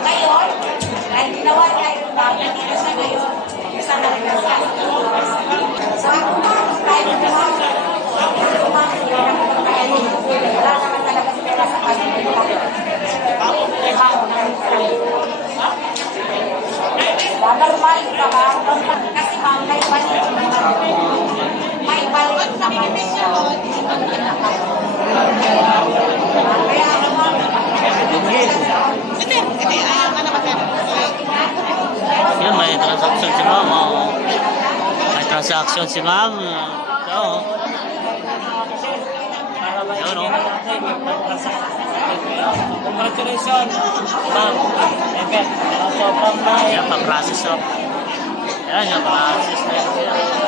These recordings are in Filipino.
Ngayon, ay ginawa niya yung dami dito sa ngayon. Isa na rin sa so, ako na, kahit na wala naman talaga pera sa kanila. Gagal ka ba? Kasi ma'am, may balik naman. May balik naman. Yan, may transaction si ma'am. May transaction si ma'am. Ito. Yun, o. Congratulations, ma'am. Yan, pa-process o. Yan, yung process na yun.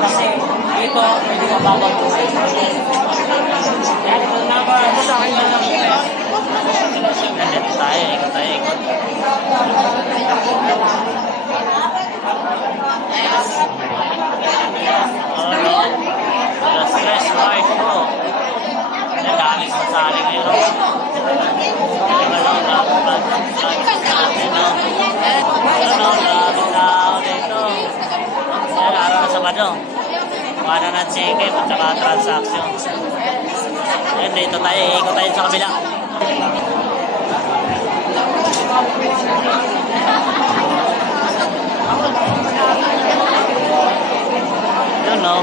Kasi ito, hindi mababag ko sa isa. Yan, ito na ba? Ito sa akin na lang. Ito tayo, ikot tayo, ikot. The stress right po. Nagdami sa sali ngayon. Kumana ng check-in at saka transactions. Ayun, dito tayo. Ikot tayo sa kabila. Yun, no?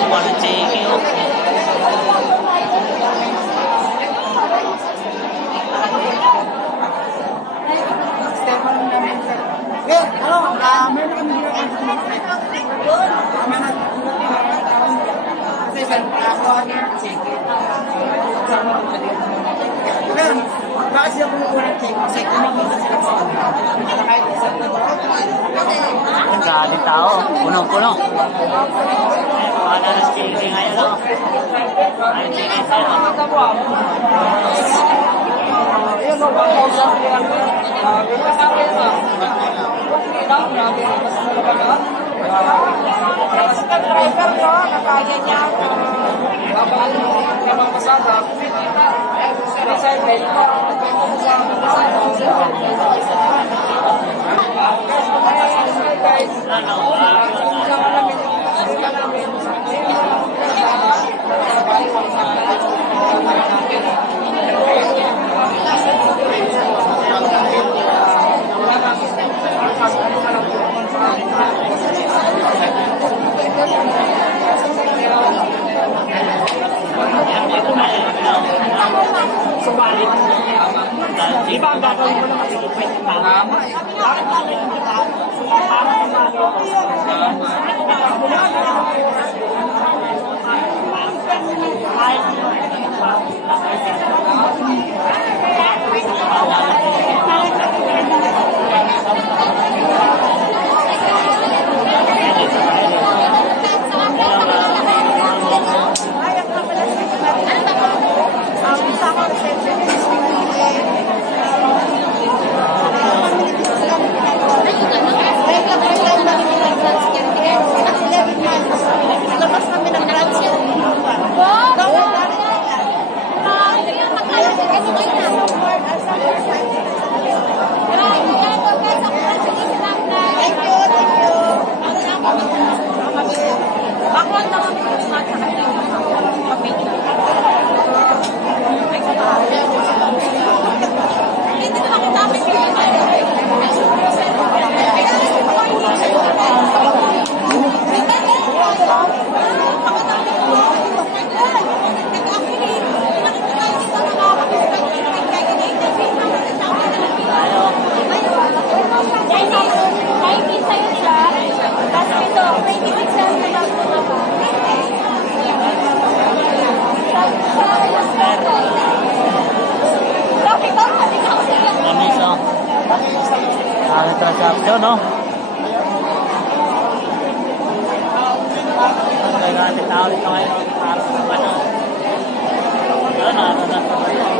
Kumana ng check-in. Bakit siya kumukuha ng check? Kasi kumamit sila sa Ang daming tao. Punong-puno. Kumana ng check-in ngayon, no? Ay, check-in tayo. Kasi ka driver, no? Nakaya niya. Kapag pasada, sa cycle, Iba ang gagawin mo naman sa ipit. Tama eh. Bakit natin yung kita? Para tumalo. construction, no? Ang natin tao dito ngayon. Para sa ano? Ano, nakakasabay ko.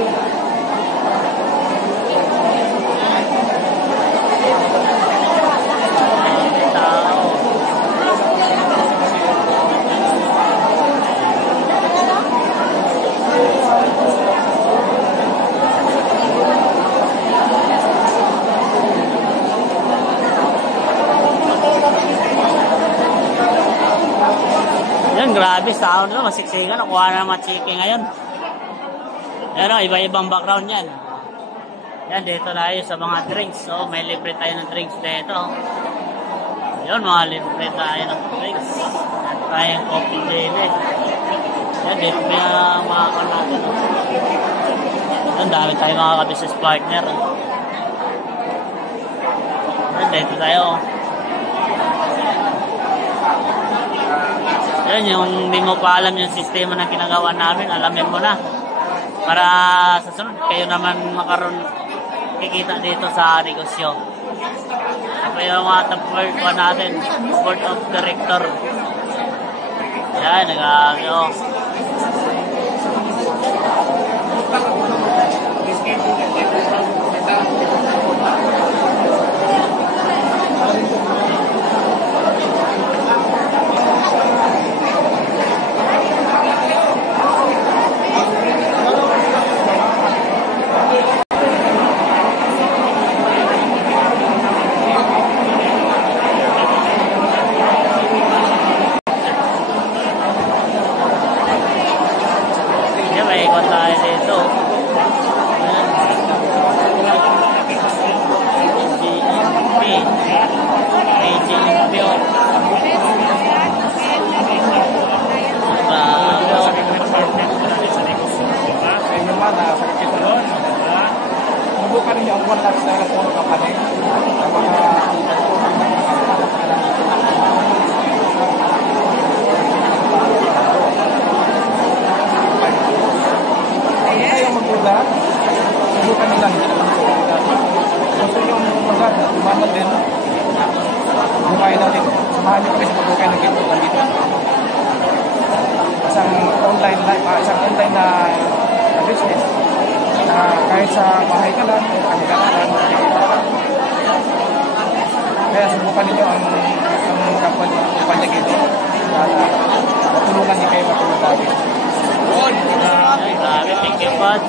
Yan, grabe, sa ano, masiksikan. Nakuha na mga chicken ngayon. Ano, iba-ibang background yan. Yan, dito tayo sa mga drinks. So, may libre tayo ng drinks dito. Yun, mga libre tayo ng drinks. Yan tayong coffee jelly. Yan, dito may mga natin. Yan, dami tayo mga ka-business partner. Yan, dito tayo. Yan, yung hindi mo pa alam yung sistema na ginagawa namin, alamin mo na. Para sa sunod, kayo naman makaroon kikita dito sa negosyo. Ito yung mga top board natin, board of director. Yan, nag-aagyo. Subukan ninyo ang one lifestyle at one company na mga kayong magduda, subukan nyo lang. Gusto nyo magduda, umaman din. Bukain natin. Samahan nyo kami sa pagbukain ng ginto dito. Isang online na business. Kahit sa bahay ka lang, kanilang kaya subukan ninyo ang kampanya dito at matulungan niyo kayo matulog natin. Grabe, thank you, Pods.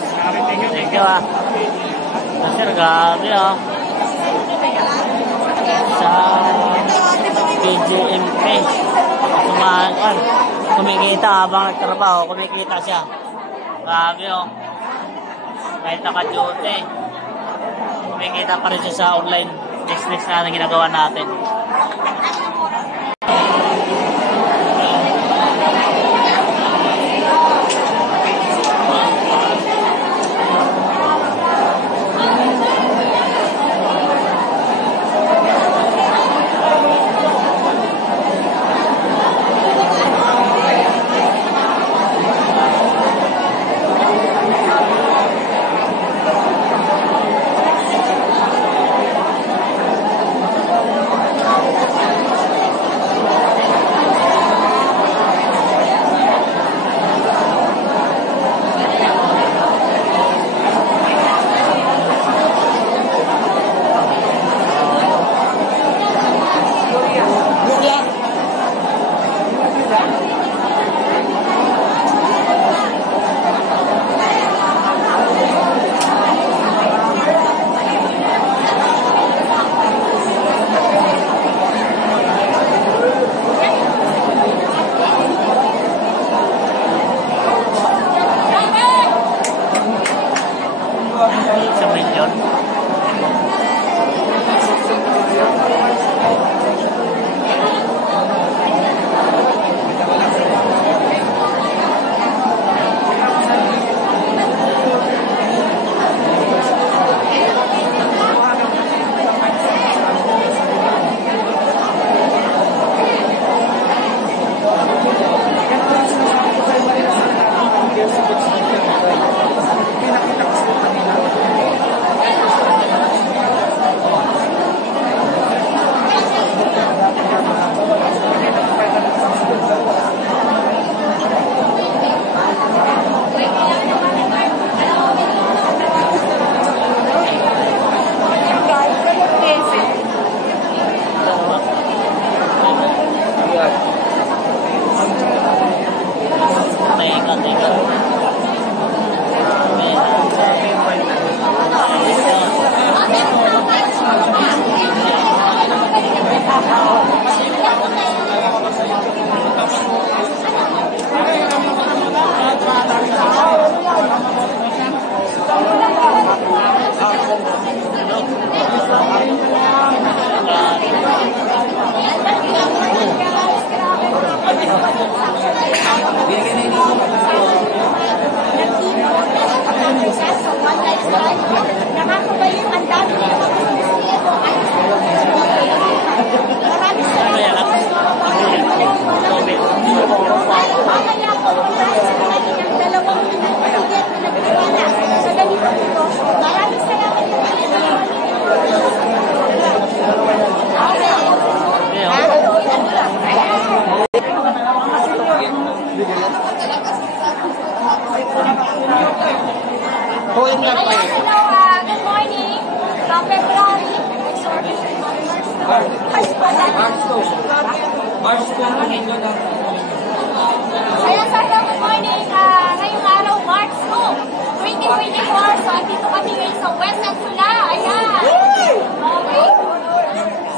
Thank you, ah. Sir, grabe, ah. Sa PGMP, kumikita habang nagtrabaho, kumikita siya. Grabe, oh. Kahit naka-duty, kumikita pa rin siya sa online business na ginagawa natin. Pascal. Nakakabayin ang dami ng mga ministeriyo. Maraming salamat po sa mga mamaya po, dahil sa kanya ng dalawang pinagpahigyan na nagtiwala sa ganito ito. Maraming salamat po. Ayan, hello, good morning. From February. Ayan, sir, good morning. Ngayong araw, March 2, 2024. So, andito kami ngayon sa West at Sula. Ayan. Okay.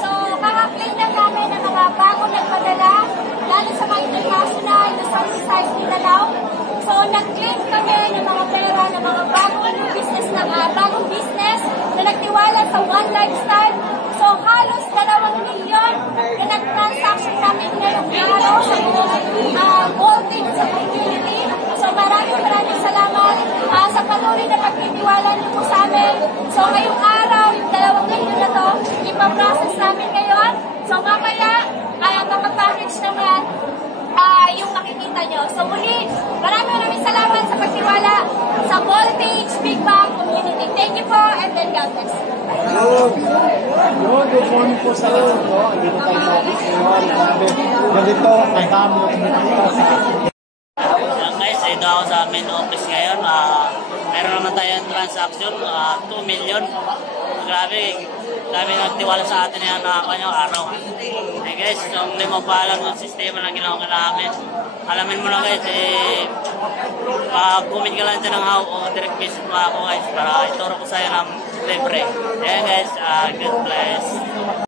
So, kaka-claim lang namin ng mga bagong nagpadala, lalo sa mga international, na sa Visayas, Mindanao. So, nag-claim kami ng mga pera ng mga bagong business na nagtiwala sa One Lifestyle. So, halos 2 milyon na nag-transaction namin ngayong araw sa voltage sa community. So, maraming salamat sa patuloy na pagtitiwala niyo po sa amin. So, ngayong araw, yung 2 milyon na to, ipaprocess namin ngayon. So, mamaya, kapag-package naman, yung makikita nyo. So, muli, maraming salamat sa pagtiwala sa Voltage Big Bang Community. Thank you po, and then God bless. Good morning po sa lahat po. Dito tayo sa office ngayon. Ganito, ang dami na kumikita sa Yan guys, ito ako sa main office ngayon. Meron naman tayong transaction, 2 million. Grabe nagtiwala sa atin yan na araw. Hey guys, so hindi mo pa alam yung sistema ng ginawa namin. Alamin mo lang guys, comment ka lang dyan ng how o direct message mo ako guys para ituro ko sa'yo ng libre. Ayan guys, God bless.